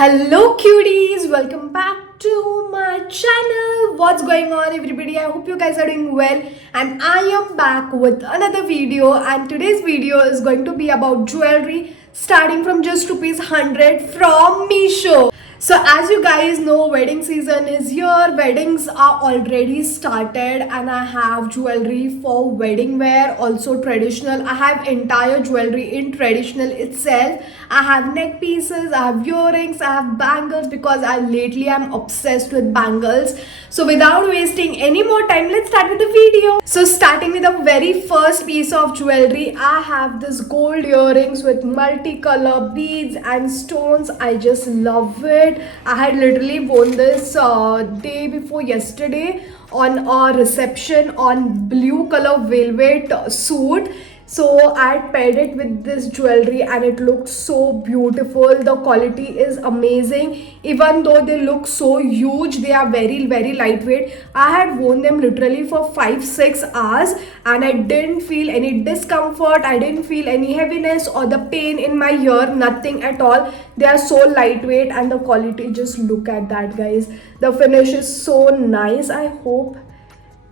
Hello cuties, welcome back to my channel. What's going on everybody? I hope you guys are doing well and I am back with another video, and today's video is going to be about jewelry starting from just rupees 100 from Meesho. So as you guys know, wedding season is here. Weddings are already started and I have jewelry for wedding wear, also traditional. I have entire jewelry in traditional itself. I have neck pieces, I have earrings, I have bangles because I lately am obsessed with bangles. So without wasting any more time, let's start with the video. So starting with the very first piece of jewelry, I have this gold earrings with multicolor beads and stones. I just love it. I had literally worn this day before yesterday on a reception on blue color velvet suit. So I had paired it with this jewelry and it looked so beautiful. The quality is amazing. Even though they look so huge, they are very lightweight. I had worn them literally for 5-6 hours and I didn't feel any discomfort. I didn't feel any heaviness or the pain in my ear, nothing at all. They are so lightweight and the quality, just look at that guys. The finish is so nice. I hope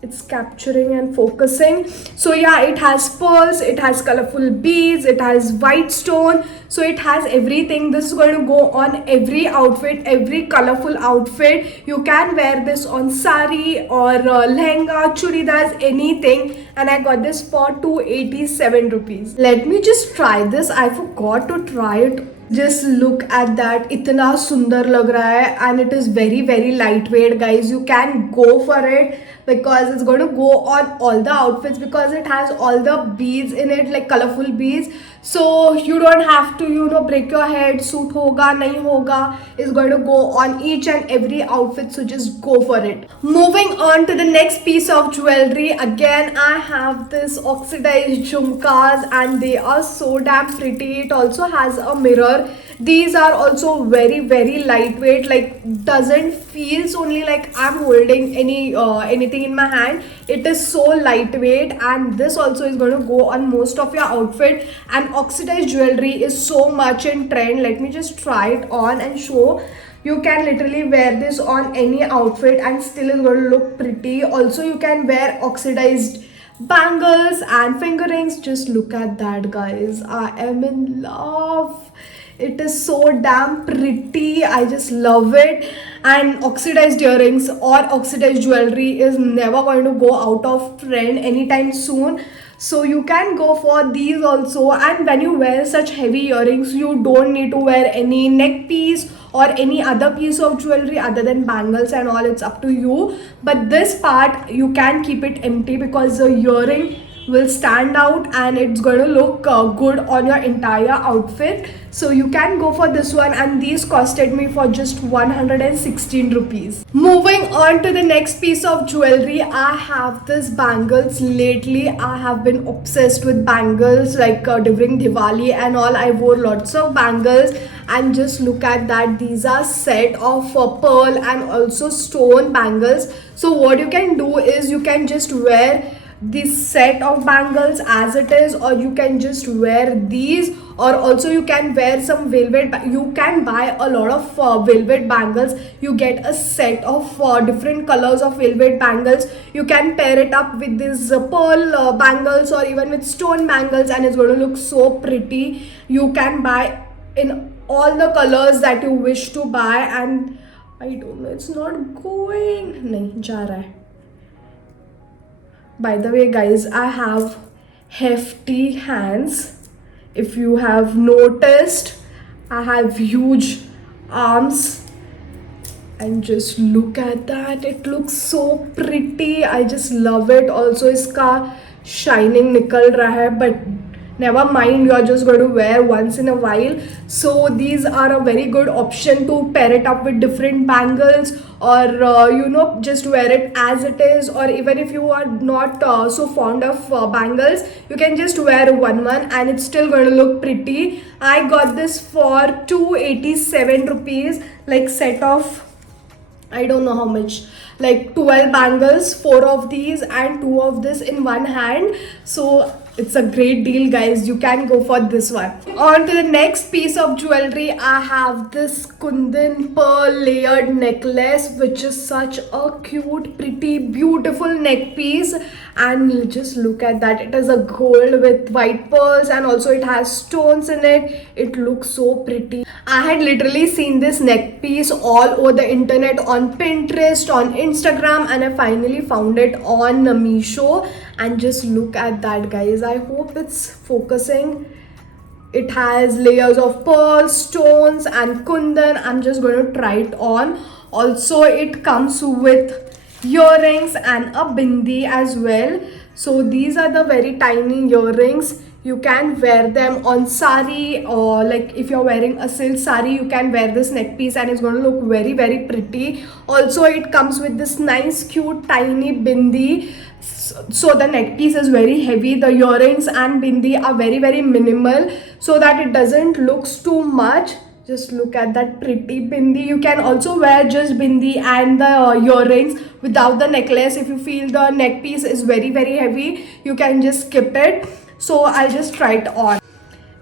it's capturing and focusing. So yeah, it has pearls, it has colorful beads, it has white stone, so it has everything. This is going to go on every outfit, every colorful outfit. You can wear this on sari or lehenga, churidars, anything. And I got this for 287 rupees. Let me just try this. I forgot to try it. Just look at that, इतना सुंदर लग रहा है and it is very lightweight guys. You can go for it because it's going to go on all the outfits because it has all the beads in it, like colorful beads. So you don't have to break your head, suit hoga nahi hoga. It's going to go on each and every outfit, so just go for it. Moving on to the next piece of jewelry. Again, I have this oxidized jhumkas and they are so damn pretty. It also has a mirror. These are also very lightweight, like doesn't feels only like I'm holding anything in my hand. It is so lightweight and this also is going to go on most of your outfit. And oxidized jewelry is so much in trend. Let me just try it on and show. You can literally wear this on any outfit and still is going to look pretty. Also you can wear oxidized bangles and finger rings. Just look at that guys, I am in love. It is so damn pretty. I just love it. And oxidized earrings or oxidized jewelry is never going to go out of trend anytime soon. So you can go for these also. And when you wear such heavy earrings, you don't need to wear any neck piece or any other piece of jewelry other than bangles and all. It's up to you. But this part you can keep it empty because the earring will stand out and it's going to look good on your entire outfit. So you can go for this one, and these costed me for just 116 rupees. Moving on to the next piece of jewelry, I have this bangles. Lately I have been obsessed with bangles, like during Diwali and all I wore lots of bangles. And just look at that, these are set of pearl and also stone bangles. So what you can do is you can just wear this set of bangles as it is, or you can just wear these, or also you can wear some velvet. You can buy a lot of velvet bangles. You get a set of different colors of velvet bangles. You can pair it up with these pearl bangles or even with stone bangles and it's going to look so pretty. You can buy in all the colors that you wish to buy. And I don't know, it's not going, nahi ja raha hai. By the way guys, I have hefty hands. If you have noticed, I have huge arms. And just look at that, it looks so pretty. I just love it. Also iska shining nikal raha hai, but never mind, you are just going to wear once in a while. So these are a very good option to pair it up with different bangles, or just wear it as it is. Or even if you are not so fond of bangles, you can just wear one and it's still going to look pretty. I got this for 287 rupees, like set of, I don't know how much, like 12 bangles, 4 of these and 2 of this in one hand. So it's a great deal, guys. You can go for this one. On to the next piece of jewelry. I have this Kundan pearl layered necklace, which is such a cute, pretty, beautiful neck piece. And just look at that. It is a gold with white pearls, and also it has stones in it. It looks so pretty. I had literally seen this neck piece all over the internet, on Pinterest, on Instagram, and I finally found it on Meesho. And just look at that, guys. I hope it's focusing. It has layers of pearls, stones, and kundan. I'm just going to try it on. Also, it comes with earrings and a bindi as well. So these are the very tiny earrings. You can wear them on sari, or like if you're wearing a silk sari, you can wear this neck piece and it's going to look very, very pretty. Also, it comes with this nice, cute, tiny bindi. So the neck piece is very heavy. The earrings and bindi are very, very minimal, so that it doesn't look too much. Just look at that pretty bindi. You can also wear just bindi and the earrings without the necklace. If you feel the neck piece is very, very heavy, you can just skip it. So I'll just try it on.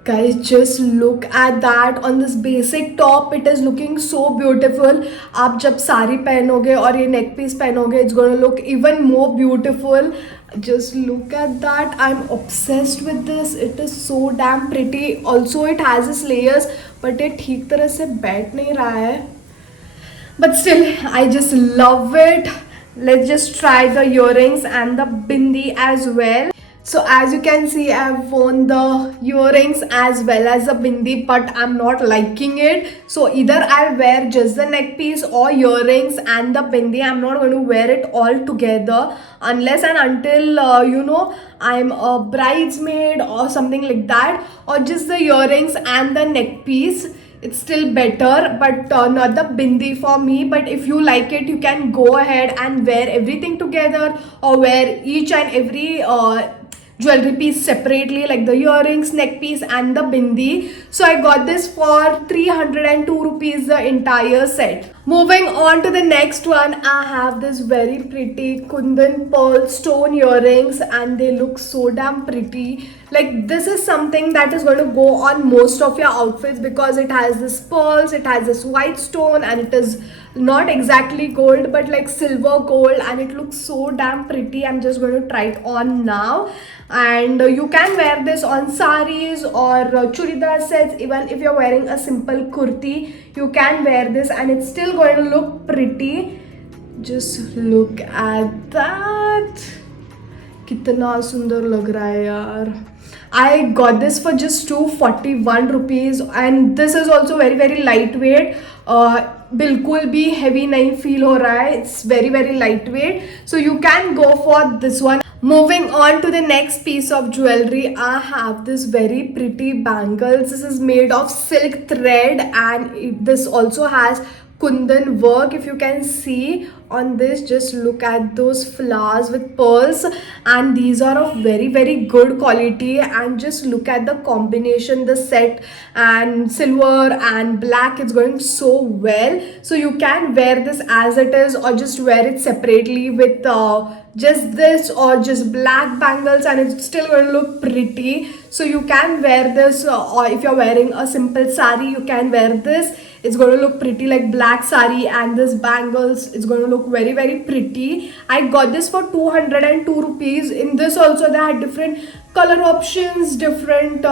Guys, just look at that on this basic top. It is looking so beautiful. आप जब साड़ी पहनोगे और ये neck piece पहनोगे, it's gonna look even more beautiful. Just look at that. I'm obsessed with this. It is so damn pretty. Also, it has its layers, but ये ठीक तरह से बैठ नहीं रहा है. But still, I just love it. Let's just try the earrings and the bindi as well. So as you can see, I've worn the earrings as well as the bindi, but I'm not liking it. So either I'll wear just the neck piece or earrings and the bindi. I'm not going to wear it all together unless and until I'm a bridesmaid or something like that, or just the earrings and the neck piece. It's still better, but not the bindi for me. But if you like it, you can go ahead and wear everything together, or wear each and every jewelry piece separately, like the earrings, neck piece and the bindi. So I got this for 302 rupees, the entire set. Moving on to the next one, I have this very pretty kundan pearl stone earrings, and they look so damn pretty. Like, this is something that is going to go on most of your outfits because it has this pearls, it has this white stone, and it is not exactly gold but like silver gold, and it looks so damn pretty. I'm just going to try it on now. And you can wear this on saris or churidar sets. Even if you're wearing a simple kurti, you can wear this and it's still going to look pretty. Just look at that. कितना सुंदर लग रहा है यार. I got this for just 241 rupees, and this is also very, very lightweight. बिल्कुल भी heavy नहीं feel हो रहा है. It's very, very lightweight, so you can go for this one. Moving on to the next piece of jewelry, I have this very pretty bangles. This is made of silk thread, and this also has kundan work. If you can see on this, just look at those flowers with pearls, and these are of very, very good quality. And just look at the combination, the set, and silver and black, it's going so well. So you can wear this as it is, or just wear it separately with just this or just black bangles, and it's still going to look pretty. So you can wear this, or if you're wearing a simple sari, you can wear this. It's going to look pretty like black sari, and this bangles, it's going to look very, very pretty. I got this for 202 rupees. In this also they had different color options, different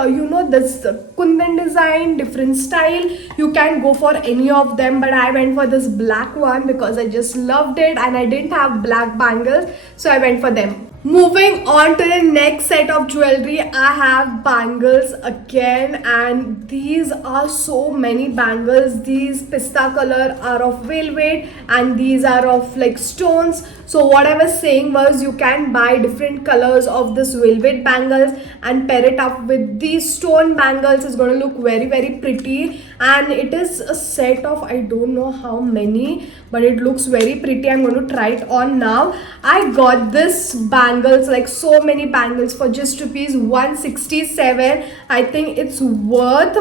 this kundan design, different style. You can go for any of them, but I went for this black one because I just loved it, and I didn't have black bangles, so I went for them. Moving on to the next set of jewelry, I have bangles again, and these are so many bangles. These pista color are of velvet, and these are of like stones. So what I was saying was, you can buy different colors of this velvet bangles and pair it up with these stone bangles. It's going to look very, very pretty, and it is a set of I don't know how many, but it looks very pretty. I'm going to try it on now. I got this bangles, like so many bangles, for just rupees 167. I think it's worth.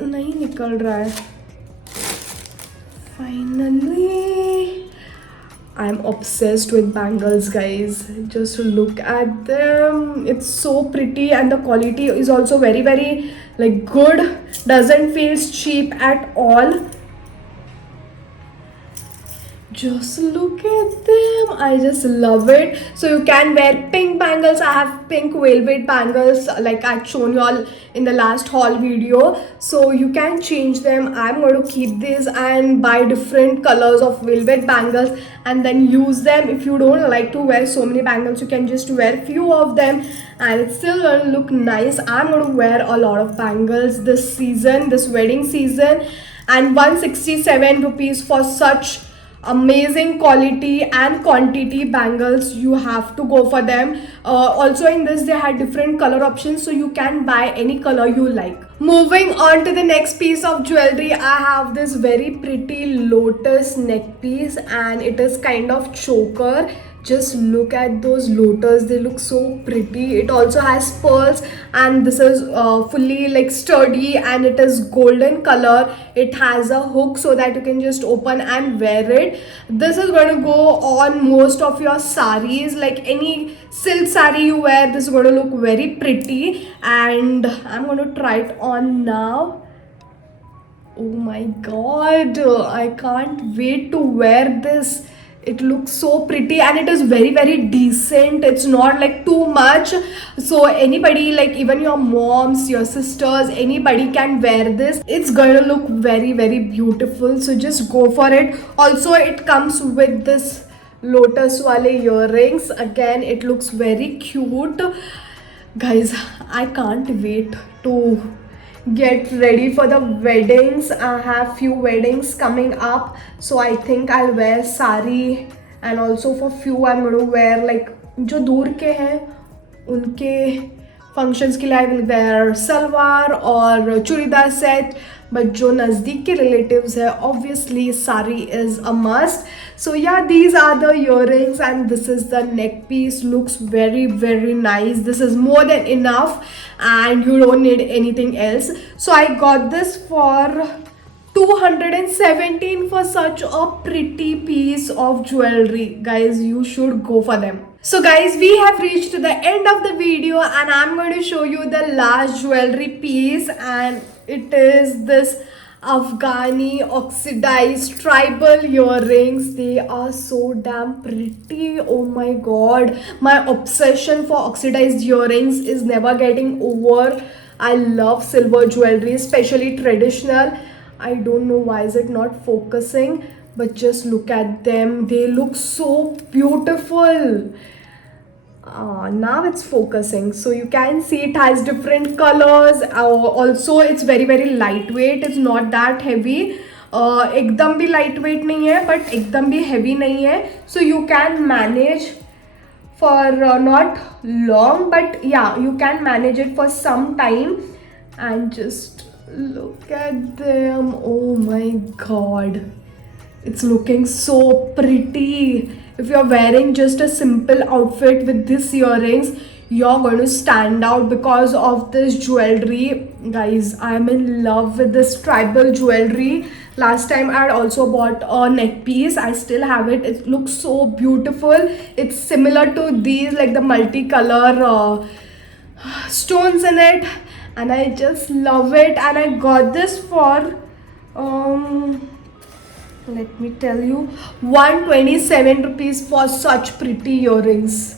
नहीं निकल रहा है. Finally, I'm obsessed with bangles, guys. Just look at them. It's so pretty, and the quality is also very, very like good. Doesn't feel cheap at all. Just look at them. I just love it. So you can wear pink bangles. I have pink velvet bangles like I've shown you all in the last haul video. So you can change them. I'm going to keep these and buy different colors of velvet bangles and then use them. If you don't like to wear so many bangles, you can just wear few of them and it's still going to look nice. I'm going to wear a lot of bangles this season, this wedding season, and 167 rupees for such amazing quality and quantity bangles. You have to go for them. Also in this they had different color options, so you can buy any color you like. Moving on to the next piece of jewelry, I have this very pretty lotus neck piece and it is kind of choker. Just look at those lotus, they look so pretty. It also has pearls and this is fully like sturdy and it is golden color. It has a hook so that you can just open and wear it. This is going to go on most of your saris, like any silk sari you wear, this is going to look very pretty. And I'm going to try it on now. Oh my god, I can't wait to wear this. It looks so pretty and it is very, very decent. It's not like too much, so anybody, like even your moms, your sisters, anybody can wear this. It's going to look very, very beautiful, so just go for it. Also it comes with this lotus wale earrings. Again, it looks very cute. Guys, I can't wait to get ready for the weddings. I have few weddings coming up, so I think I'll wear sari, and also for few I'm going to wear like जो दूर के हैं उनके functions के लिए I will wear salwar और churidar set. But जो नज़दीक के relatives है, obviously sari is a must. So yeah, these are the earrings and this is the neck piece. Looks very, very nice. This is more than enough and you don't need anything else. So I got this for 217 for such a pretty piece of jewelry. Guys, you should go for them. So guys, we have reached to the end of the video and I'm going to show you the last jewelry piece, and it is this Afghani oxidized tribal earrings. They are so damn pretty. Oh my god, my obsession for oxidized earrings is never getting over. I love silver jewelry, especially traditional. I don't know why is it not focusing, but just look at them. They look so beautiful. Now it's focusing, so you can see it has different colors. Also it's very, very lightweight. It's not that heavy. एकदम भी lightweight नहीं है, but एकदम भी heavy नहीं है. So you can manage for not long, but yeah, you can manage it for some time. And just look at them. Oh my god, it's looking so pretty. If you're wearing just a simple outfit with these earrings, you're going to stand out because of this jewelry. Guys, I'm in love with this tribal jewelry. Last time I had also bought a neck piece. I still have it. It looks so beautiful. It's similar to these, like the multicolor stones in it, and I just love it. And I got this for let me tell you, 127 rupees for such pretty earrings.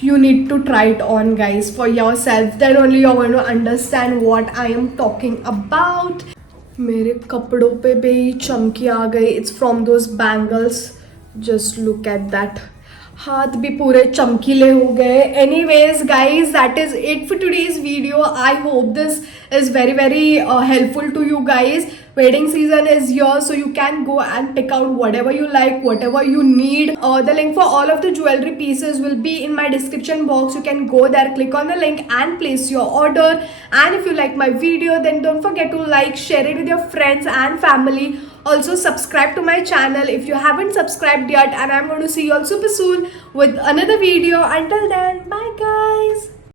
You need to try it on, guys, for yourself. Then only you're going to understand what I am talking about. मेरे कपड़ों पे भी चमकी आ गई. It's from those bangles. Just look at that. हाथ भी पूरे चमकीले हो गए. Anyways guys, that is it for today's video. I hope this is very, very helpful to you guys. Wedding season is here, so you can go and pick out whatever you like, whatever you need. The link for all of the jewelry pieces will be in my description box. You can go there, click on the link and place your order. And if you like my video, then don't forget to like, share it with your friends and family. Also subscribe to my channel if you haven't subscribed yet, and I'm going to see you all super soon with another video. Until then, bye guys.